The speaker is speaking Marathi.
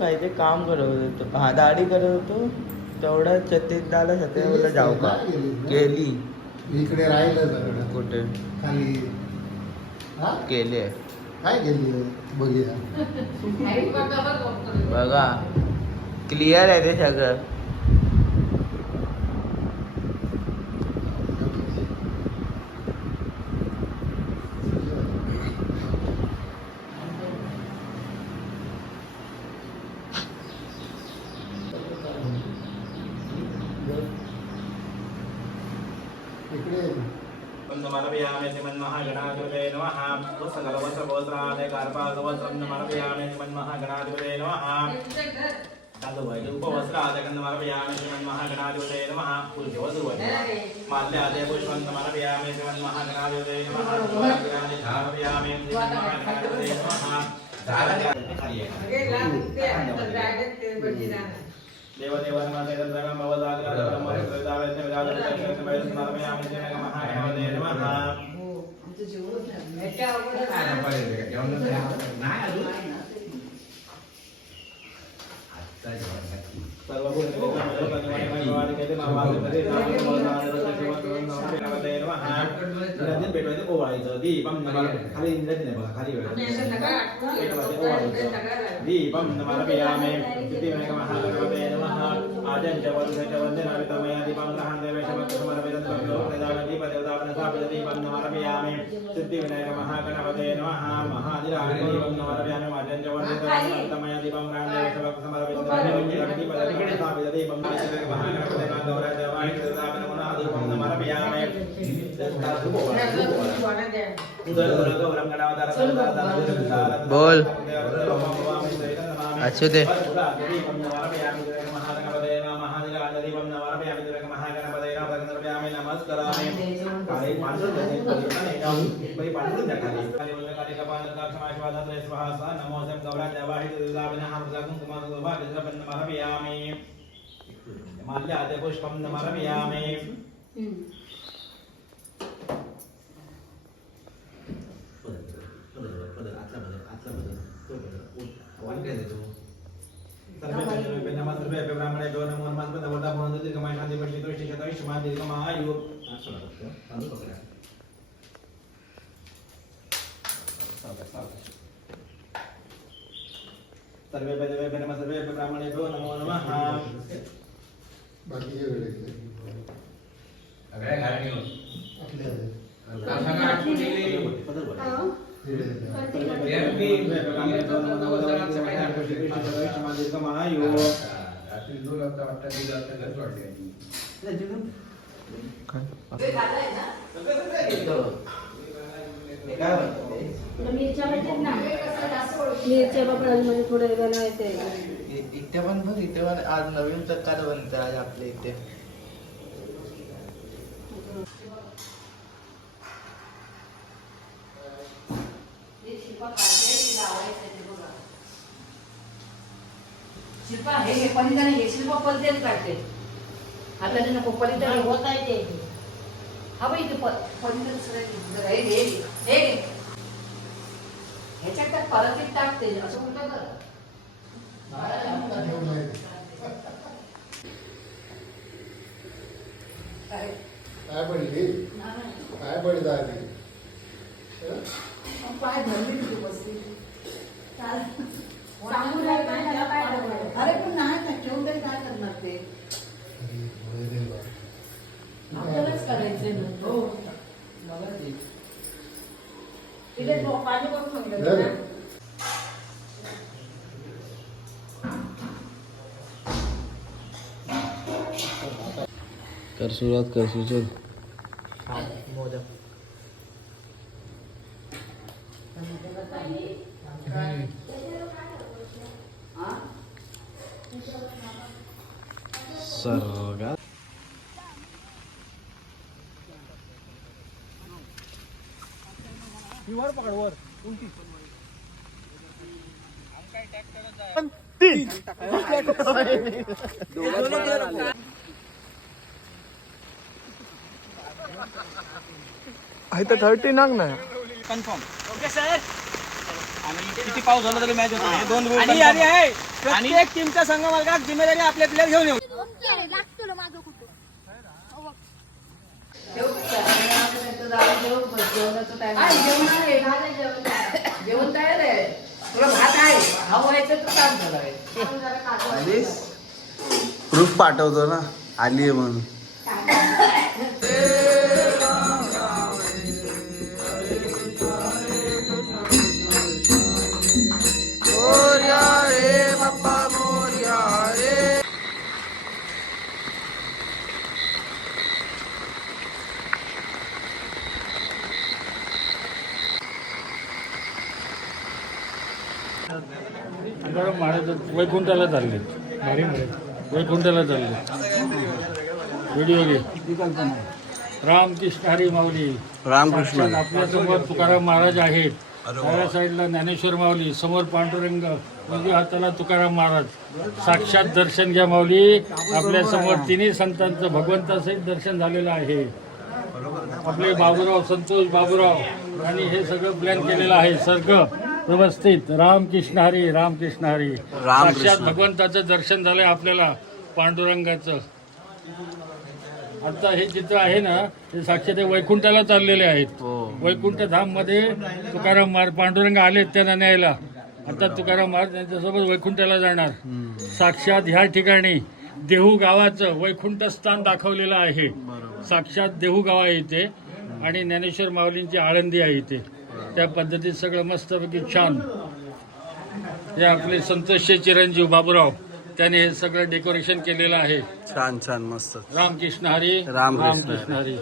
काय ते काम करत होतो, हा दाढी करत होतो तेवढा छत्तीसदाला सत्याला जाऊ का केली इकडे राहिलं कुठे खाली केली काय केली बघूया बघा क्लिअर आहे ते सगळं. महागणाधिपते नमः पुस्तकलवस्त्रगोत्रादय कार्पासवस्त्रं समर्पयामि श्रीमन्महागणाधिपते नमः उपवस्त्रादय समर्पयामि श्रीमन्महागणाधिपते नमः पुष्पवस्त्रवस्त्र माल्यादय पुष्पं समर्पयामि श्रीमन्महागणाधिपते नमः समर्पयामि श्रीमन्महागणाधिपते नमः देवदेवनमते तन्त्रं दीपं समर्पयामि सिद्धिविनायकमहागणपतये नमः आजञ्जवन्दनावितमया दीपं ग्रहणदेवेशमर्पितं दीपदेवतापनसापितं समर्पयामि सिद्धिविनायकमहागणपतये नमः महादिरागणदीपं समर्पयामि आजञ्जवन्दनावितमया दीपं ग्रहणदेवेशमर्पितं दीपदेवतापनसापितं महागणपतये गौरदेवायितदापनमनादीपं समर्पयामि बोल अच्छे थे पुष्पं समर्पयामि सर्वे ब्राह्मणेभ्यो नमो नमः. बाकीचे वेळे मिरच्या बापडांमध्ये थोडं बनवायचं आहे. इथे पण बघ इथे पण आज नवीन प्रकार बनते आज आपल्या इथे. शिल्पा हे पलीकडे हे शिल्पा पलतेच काढते आता नको पलीकडे होत आहे ते हा बाई ते पलीकडे सगळं हे घे हे घे ह्याच्यात काय परत टाकते असं कुठं कर काय पडली काय पडली आधी पाय धरले तू बसली सांगून अरे पण नाही ना ठेवून तरी काय करणार ते आपल्यालाच करायचंय ना हो तिथे पाणी करून सांगितलं कर सुरुवात कर सुचल मोदक सर्वात वर पकड वर उंची आहे तर 30 नाग ना कन्फर्म. Okay sir. आणि किती पाऊस झाला तरी मॅच होतो. 2 रूल आहे. प्रत्येक टीमचा संघ मालकाला जिम्मेदारी आपल्या प्लेयर घेऊन येऊ. जेवण तयार आहे. तुला भात आहे, हवं व्हायचं तर काम झालं. प्रूफ पाठवतो ना आली आहे म्हणून. महाराज वैकुंठाला चालले, वैकुंठाला चालले. व्हिडिओ घे. रामकृष्ण हरी माऊली. रामकृष्ण. आपल्यासमोर तुकाराम महाराज आहेत. डाव्या साईडला ज्ञानेश्वर माऊली, समोर पांडुरंग, उजव्या हाताला तुकाराम महाराज. साक्षात दर्शन घ्या माऊली. आपल्या समोर तिन्ही संतांचं भगवंतासहित दर्शन झालेलं आहे. आपले बाबूराव, संतोष बाबूराव आणि हे सगळं प्लॅन केलेलं आहे. सगळं व्यवस्थित. रामकृष्ण हरी, रामकृष्ण हरी. साक्षात भगवंताचं दर्शन झालंय आपल्याला, पांडुरंगाचं. आता हे चित्र आहे ना, हे साक्षात वैकुंठाला चाललेले आहेत. वैकुंठ धाम मध्ये तुकाराम महाराज, पांडुरंग आलेत त्यांना न्यायला. आता तुकाराम महाराज त्यांच्यासोबत वैकुंठाला जाणार. साक्षात ह्या ठिकाणी देहू गावाचं वैकुंठ स्थान दाखवलेलं आहे. साक्षात देहू गाव आहे इथे आणि ज्ञानेश्वर माऊलींची आळंदी आहे इथे. त्या पद्धतीत सगळं मस्तपैकी छान. हे आपले संतोषचे चिरंजीव बाबूराव, त्याने हे सगळं डेकोरेशन केलेलं आहे. छान छान मस्त. रामकृष्ण हरी, रामकृष्ण हरी. हरी.